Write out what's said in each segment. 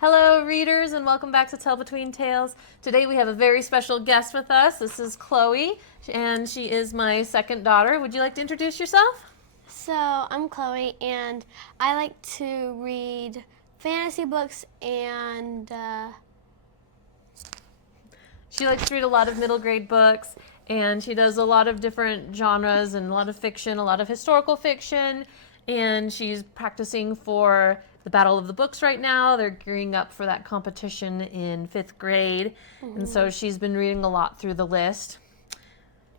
Hello, readers, and welcome back to Tell Between Tales. Today we have a very special guest with us. This is Chloe, and she is my second daughter. Would you like to introduce yourself? So, I'm Chloe, and I like to read fantasy books and She likes to read a lot of middle grade books, and she does a lot of different genres and a lot of fiction, a lot of historical fiction, and she's practicing for the Battle of the Books right now. They're gearing up for that competition in 5th grade, and so she's been reading a lot through the list.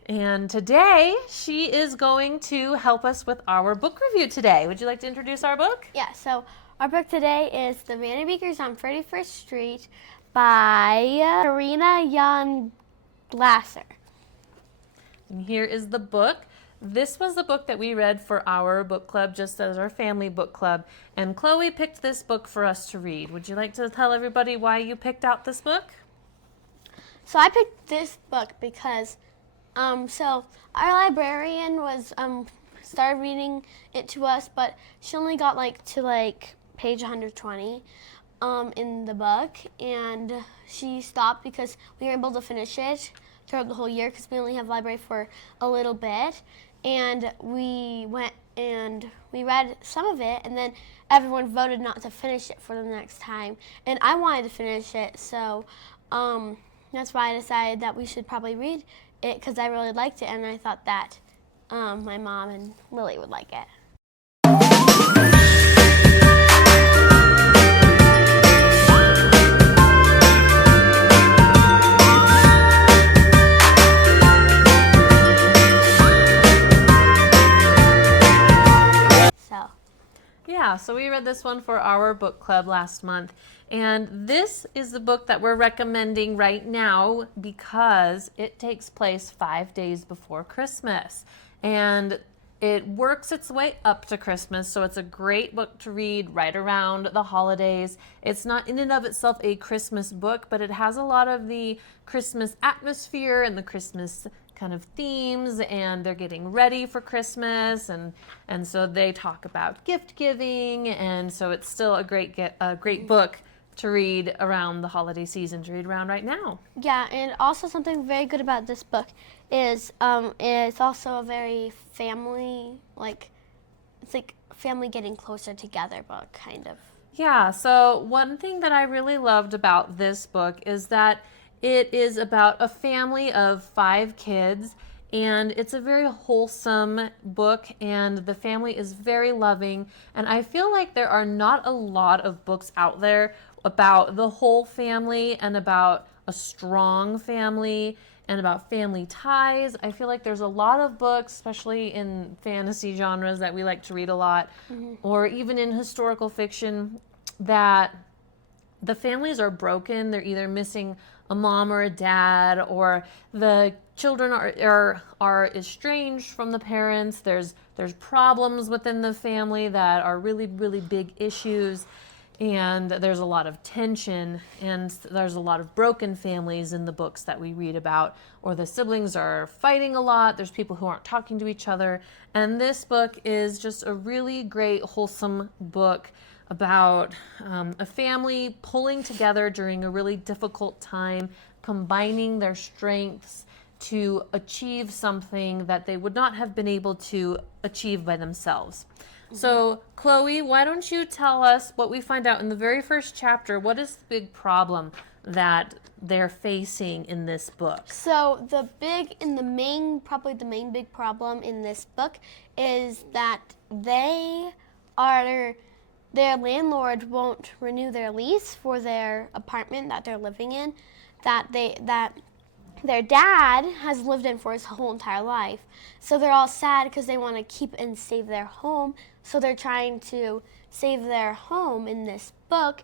And today, she is going to help us with our book review today. Would you like to introduce our book? yeah, so our book today is The Vanderbeekers on 31st Street by Karina Young Glasser. And here is the book. This was the book that we read for our book club, just as our family book club. And Chloe picked this book for us to read. Would you like to tell everybody why you picked out this book? So I picked this book because so our librarian was started reading it to us, but she only got to page 120 in the book, and she stopped because we were able to finish it throughout the whole year because we only have library for a little bit. And we went and we read some of it, and then everyone voted not to finish it for the next time, and I wanted to finish it, so that's why I decided that we should probably read it because I really liked it, and I thought that my mom and Lily would like it. So we read this one for our book club last month. And this is the book that we're recommending right now because it takes place 5 days before Christmas. And it works its way up to Christmas, so it's a great book to read right around the holidays. It's not in and of itself a Christmas book, but it has a lot of the Christmas atmosphere and the Christmas kind of themes, and they're getting ready for Christmas, and so they talk about gift giving, and so it's still a great book to read around the holiday season, to read around right now. Yeah, and also something very good about this book is it's also a very family, it's like family getting closer together book, kind of. Yeah, so one thing that I really loved about this book is that it is about a family of 5 kids, and it's a very wholesome book, and the family is very loving. And I feel like there are not a lot of books out there about the whole family and about a strong family and about family ties. I feel like there's a lot of books, especially in fantasy genres that we like to read a lot, or even in historical fiction, that the families are broken. They're either missing a mom or a dad, or the children are estranged from the parents. There's problems within the family that are really, really big issues, and there's a lot of tension, and there's a lot of broken families in the books that we read about, or the siblings are fighting a lot. There's people who aren't talking to each other, and this book is just a really great, wholesome book about a family pulling together during a really difficult time, combining their strengths to achieve something that they would not have been able to achieve by themselves. So, Chloe, why don't you tell us what we find out in the very first chapter? What is the big problem that they're facing in this book? So probably the main big problem in this book is that their landlord won't renew their lease for their apartment that they're living in, that their dad has lived in for his whole entire life. So they're all sad because they want to keep and save their home. So they're trying to save their home in this book,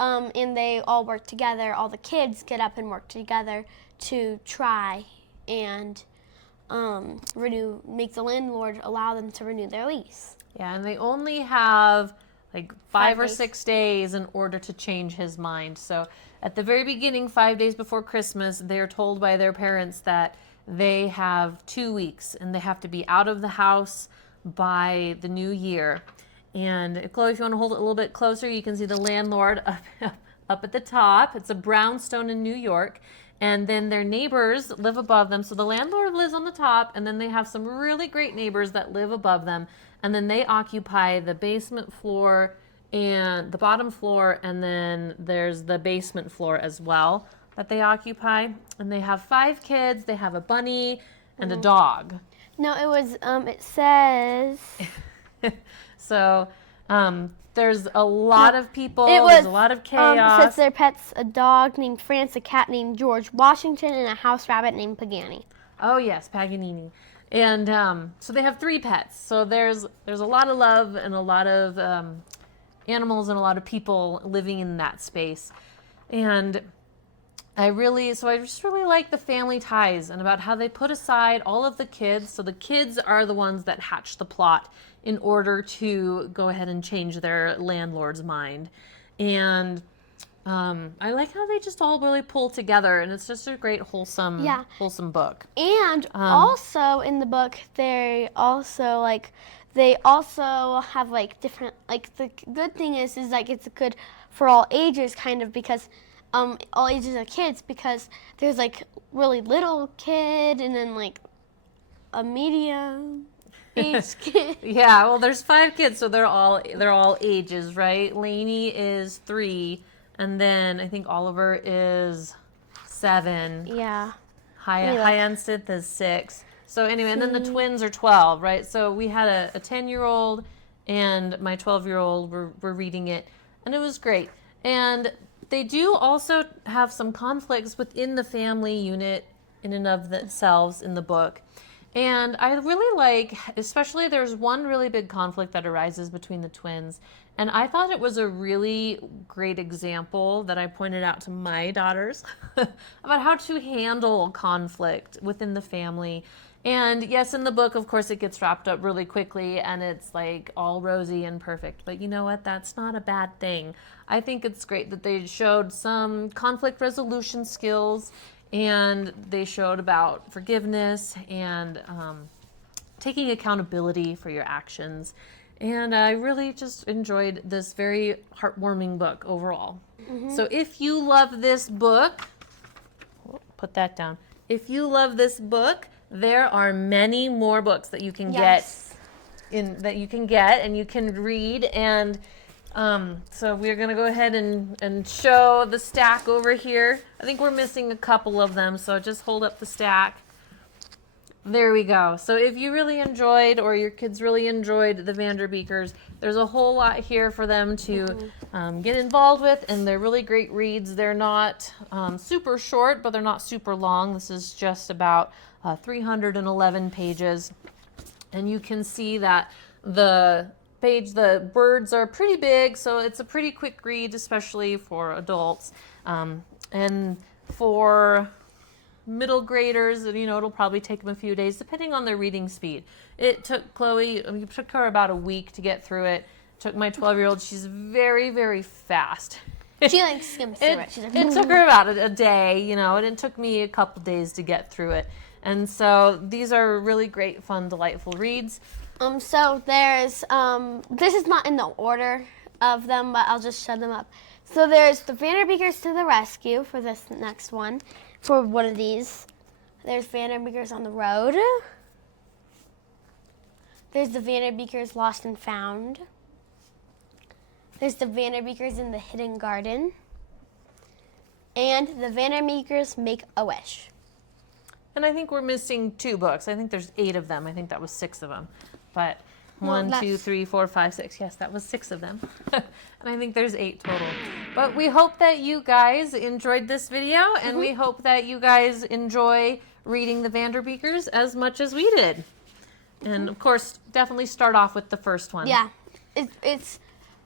and they all work together. All the kids get up and work together to try and make the landlord allow them to renew their lease. Yeah, and they only have like 5 or days. 6 days in order to change his mind. So at the very beginning, 5 days before Christmas, they're told by their parents that they have 2 weeks and they have to be out of the house by the new year. And Chloe, if you want to hold it a little bit closer, you can see the landlord up at the top. It's a brownstone in New York. And then their neighbors live above them. So the landlord lives on the top, and then they have some really great neighbors that live above them. And then they occupy the basement floor and the bottom floor, and then there's the basement floor as well that they occupy. And they have 5 kids. They have a bunny and a dog. No, it was, it says... So there's a lot of people. It was, there's a lot of chaos. It says their pets, a dog named France, a cat named George Washington, and a house rabbit named Pagani. Oh yes, Paganini. And so they have 3 pets. So there's a lot of love and a lot of animals and a lot of people living in that space. And I just really like the family ties and about how they put aside all of the kids. So the kids are the ones that hatch the plot in order to go ahead and change their landlord's mind. And I like how they just all really pull together, and it's just a great wholesome book. And also in the book, they also have like different, like the good thing is like it's good for all ages kind of, because all ages of kids, because there's like really little kid and then like a medium age kid. Yeah, well there's 5 kids, so they're all ages, right? Lainey is 3, and then I think Oliver is 7. Yeah. Hyacinth is 6. So anyway, and then the twins are 12, right? So we had a 10-year-old and my 12-year-old were reading it, and it was great. And they do also have some conflicts within the family unit in and of themselves in the book. And I really like, especially there's one really big conflict that arises between the twins. And I thought it was a really great example that I pointed out to my daughters about how to handle conflict within the family. And yes, in the book, of course, it gets wrapped up really quickly and it's like all rosy and perfect. But you know what? That's not a bad thing. I think it's great that they showed some conflict resolution skills, and they showed about forgiveness and taking accountability for your actions. And I really just enjoyed this very heartwarming book overall. So if you love this book, put that down. If you love this book, there are many more books that you can get and you can read. And so we're going to go ahead and show the stack over here. I think we're missing a couple of them, so just hold up the stack. There we go. So if you really enjoyed, or your kids really enjoyed the Vanderbeekers, there's a whole lot here for them to get involved with, and they're really great reads. They're not super short, but they're not super long. This is just about 311 pages, and you can see that the birds are pretty big, so it's a pretty quick read, especially for adults. And for middle graders, it'll probably take them a few days, depending on their reading speed. It took Chloe, it took her about a week to get through it. It took my 12-year-old, she's very, very fast. She like skims through it. She's like, it took her about a day, and it took me a couple days to get through it. And so these are really great, fun, delightful reads. So there's, this is not in the order of them, but I'll just show them up. So there's the Vanderbeekers to the Rescue for this next one. For one of these, there's Vanderbeekers on the Road. There's the Vanderbeekers Lost and Found. There's the Vanderbeekers in the Hidden Garden. And the Vanderbeekers Make a Wish. And I think we're missing 2 books. I think there's 8 of them. I think that was 6 of them. But 1, 2, 3, 4, 5, 6. Yes, that was 6 of them. And I think there's 8 total. But we hope that you guys enjoyed this video, and we hope that you guys enjoy reading the Vanderbeekers as much as we did. And of course, definitely start off with the first one. Yeah, it's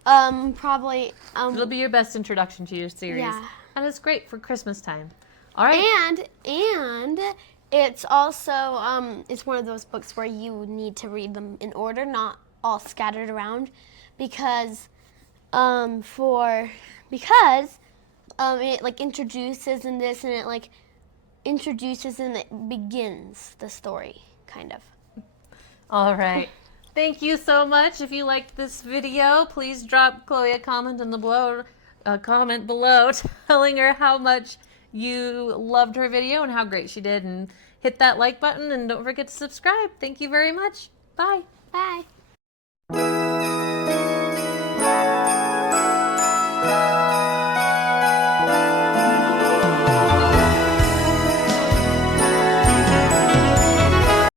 probably it'll be your best introduction to your series. Yeah. And it's great for Christmas time. All right. And it's also it's one of those books where you need to read them in order, not all scattered around, because it like introduces in this, and it like introduces and it begins the story, kind of. All right. Thank you so much. If you liked this video, please drop Chloe a comment a comment below telling her how much you loved her video and how great she did. And hit that like button and don't forget to subscribe. Thank you very much. Bye. Bye.